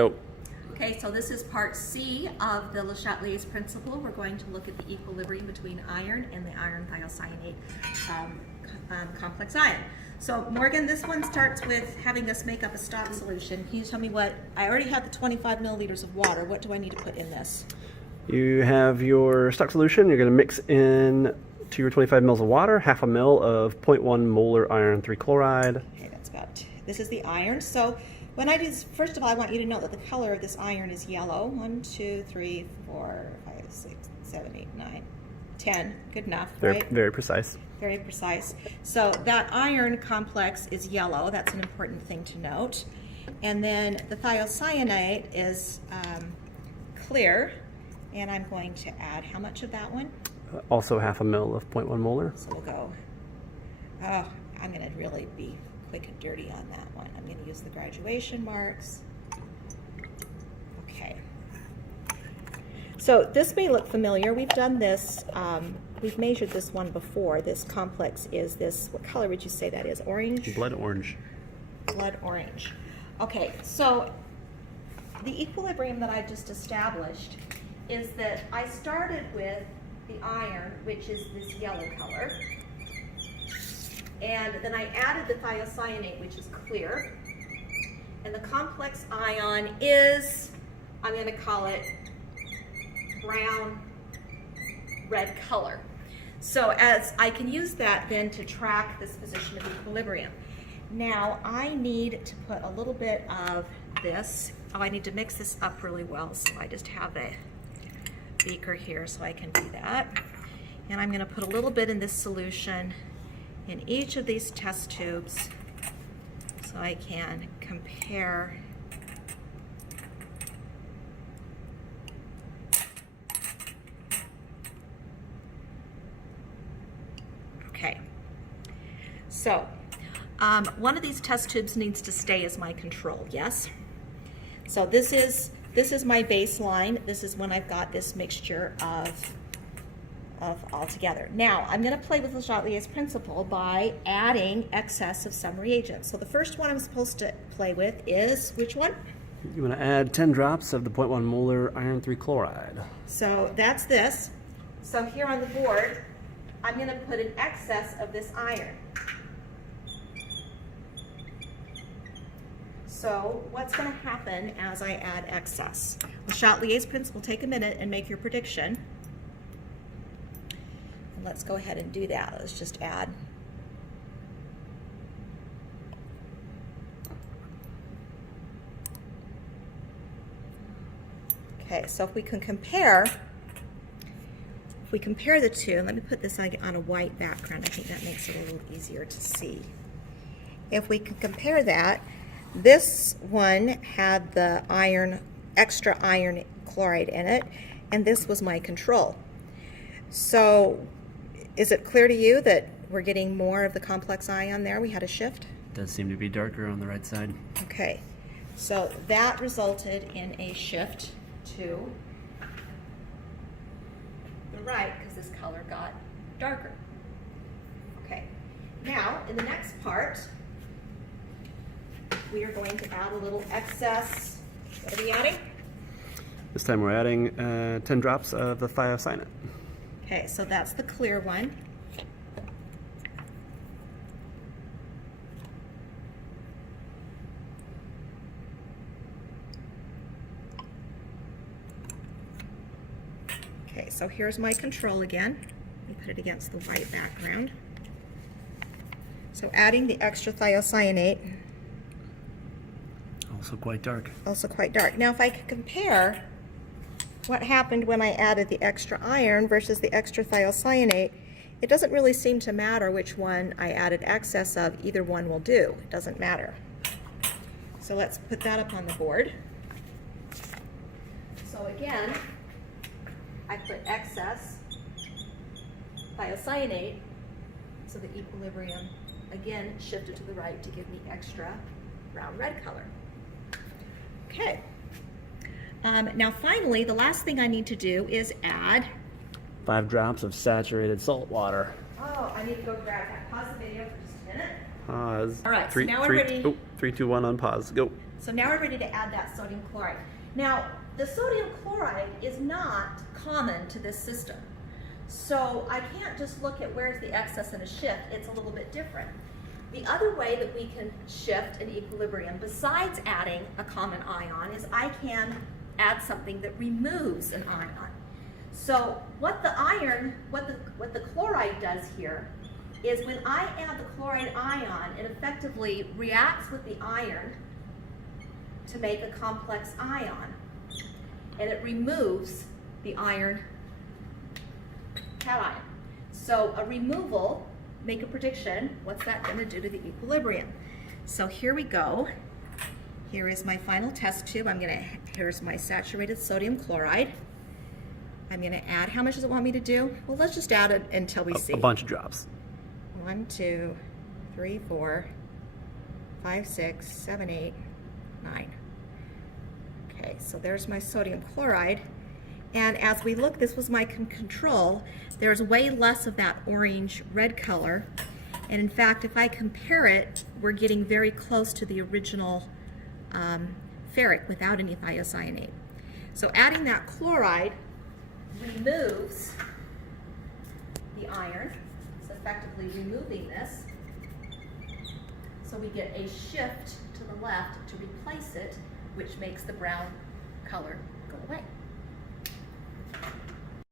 Oh. Okay, so this is part C of the Le Chatelier's principle. We're going to look at the equilibrium between iron and the iron thiocyanate complex ion. So Morgan, this one starts with having us make up a stock solution. Can you tell me what, I already have the 25 milliliters of water. What do I need to put in this? You have your stock solution. You're going to mix in to your 25 mils of water, half a mil of 0.1 molar iron 3 chloride. Okay, that's about, this is the iron. So when I do this, first of all, I want you to know that the color of this iron is yellow. 1, 2, 3, 4, 5, 6, 7, 8, 9, 10. Good enough, right? Very precise. Very precise. So that iron complex is yellow. That's an important thing to note. And then the thiocyanate is clear. And I'm going to add how much of that one? Also half a mil of 0.1 molar. So we'll go, oh, I'm going to really be quick and dirty on that one. I'm going to use the graduation marks. Okay. So this may look familiar. We've done this, we've measured this one before. This complex is this, what color would you say that is? Orange? Blood orange. Blood orange. Okay, so the equilibrium that I just established is that I started with the iron, which is this yellow color, and then I added the thiocyanate, which is clear, and the complex ion is, I'm going to call it brown red color. So as I can use that then to track this position of equilibrium. Now I need to put a little bit of this. Oh, I need to mix this up really well, so I just have a beaker here so I can do that. And I'm going to put a little bit in this solution in each of these test tubes so I can compare okay. So one of these test tubes needs to stay as my control, yes? So this is my baseline. This is when I've got this mixture of all together. Now, I'm going to play with Le Chatelier's principle by adding excess of some reagents. So the first one I'm supposed to play with is, which one? You want to add 10 drops of the 0.1 molar iron 3 chloride. So that's this. So here on the board, I'm going to put an excess of this iron. So what's going to happen as I add excess? Le Chatelier's principle, take a minute and make your prediction. And let's go ahead and do that. Let's just add. Okay, so if we compare the two, let me put this on a white background. I think that makes it a little easier to see. If we can compare that, this one had the extra iron chloride in it, and this was my control. So is it clear to you that we're getting more of the complex ion there? We had a shift? It does seem to be darker on the right side. Okay, so that resulted in a shift to the right because this color got darker. Okay, now in the next part, we are going to add a little excess. What are we adding? This time we're adding 10 drops of the thiocyanate. Okay, so that's the clear one. Okay, so here's my control again. Let me put it against the white background. So adding the extra thiocyanate. Also quite dark. Also quite dark. Now if I could compare what happened when I added the extra iron versus the extra thiocyanate, it doesn't really seem to matter which one I added excess of. Either one will do. It doesn't matter. So let's put that up on the board. So again, I put excess thiocyanate, so the equilibrium again shifted to the right to give me extra brown red color. Okay. Now finally, the last thing I need to do is add 5 drops of saturated salt water. Oh, I need to go grab that. Pause the video for just a minute. Pause. All right, so now we're ready. Oh, 3, 2, 1 on pause. Go. So now we're ready to add that sodium chloride. Now, the sodium chloride is not common to this system. So I can't just look at where's the excess and a shift, it's a little bit different. The other way that we can shift an equilibrium, besides adding a common ion, is I can add something that removes an ion. So what the chloride does here is when I add the chloride ion, it effectively reacts with the iron to make a complex ion, and it removes the iron cation. So a removal, make a prediction, what's that going to do to the equilibrium? So here we go. Here is my final test tube. Here's my saturated sodium chloride. I'm going to add, how much does it want me to do? Well, let's just add it until we see. A bunch of drops. 1, 2, 3, 4, 5, 6, 7, 8, 9. Okay, so there's my sodium chloride. And as we look, this was my control. There's way less of that orange-red color. And in fact, if I compare it, we're getting very close to the original ferric without any thiocyanate. So adding that chloride removes the iron. It's effectively removing this. So we get a shift to the left to replace it, which makes the brown color go away.